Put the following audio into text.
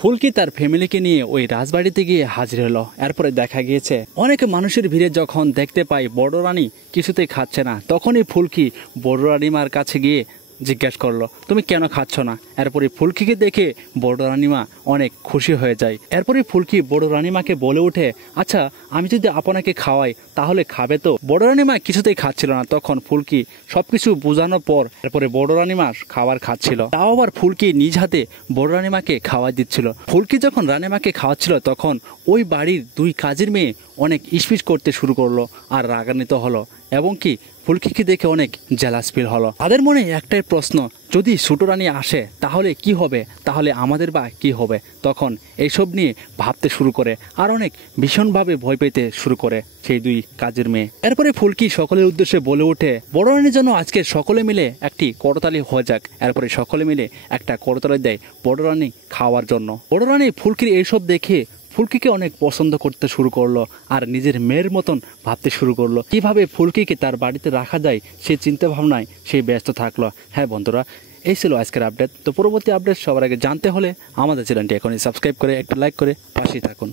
ফুলকি তার ফ্যামিলিকে নিয়ে ওই রাজবাড়িতে গিয়ে হাজির হলো। এরপরে দেখা গিয়েছে অনেক মানুষের ভিড়ে যখন দেখতে পাই বড় রানী কিছুতেই খাচ্ছে না, তখনই ফুলকি বড় রানীমার কাছে গিয়ে জিজ্ঞাসা করলো, তুমি কেন খাচ্ছ না? এরপরে ফুলকিকে দেখে বড় রানীমা অনেক খুশি হয়ে যায়। এরপরে ফুলকি বড় রানীমাকে বলে ওঠে, আচ্ছা আমি যদি আপনাকে খাওয়াই তাহলে খাবে তো? বড় রানীমা কিছুতেই খাচ্ছিল না। তখন ফুলকি সবকিছু বোঝানোর পর এরপরে বড় রানীমা খাবার খাচ্ছিল, তাও আবার ফুলকি নিজ হাতে বড় রানীমাকে খাওয়াই দিচ্ছিল। ফুলকি যখন রানীমাকে খাওয়াচ্ছিল তখন ওই বাড়ির দুই কাজের মেয়ে অনেক ইসপিস করতে শুরু করলো আর রাগান্বিত হলো, এবং কি ফুলকিকে দেখে অনেক জেলাস ফিল হলো। তাদের মনে একটাই প্রশ্ন, যদি ছোট রানী আসে তাহলে কি হবে, তাহলে আমাদের বা কি হবে? তখন এইসব নিয়ে ভাবতে শুরু করে আর অনেক ভীষণভাবে ভয় পেতে শুরু করে সেই দুই কাজের মেয়ে। এরপরে ফুলকি সকলের উদ্দেশ্যে বলে ওঠে, বড় রানীর জন্য আজকে সকলে মিলে একটি করতালি হয়ে যাক। এরপরে সকলে মিলে একটা করতালি দেয় বড় রানী খাওয়ার জন্য। বড় রানী ফুলকির এইসব দেখে ফুলকিকে অনেক পছন্দ করতে শুরু করলো আর নিজের মেয়ের মতন ভাবতে শুরু করলো। কিভাবে ফুলকিকে তার বাড়িতে রাখা যায় সেই চিন্তা ভাবনায় সে ব্যস্ত থাকলো। হ্যাঁ বন্ধুরা, এই ছিল আজকের আপডেট। তো পরবর্তী আপডেট সবার আগে জানতে হলে আমাদের চ্যানেলটি এখনই সাবস্ক্রাইব করে একটা লাইক করে পাশেই থাকুন।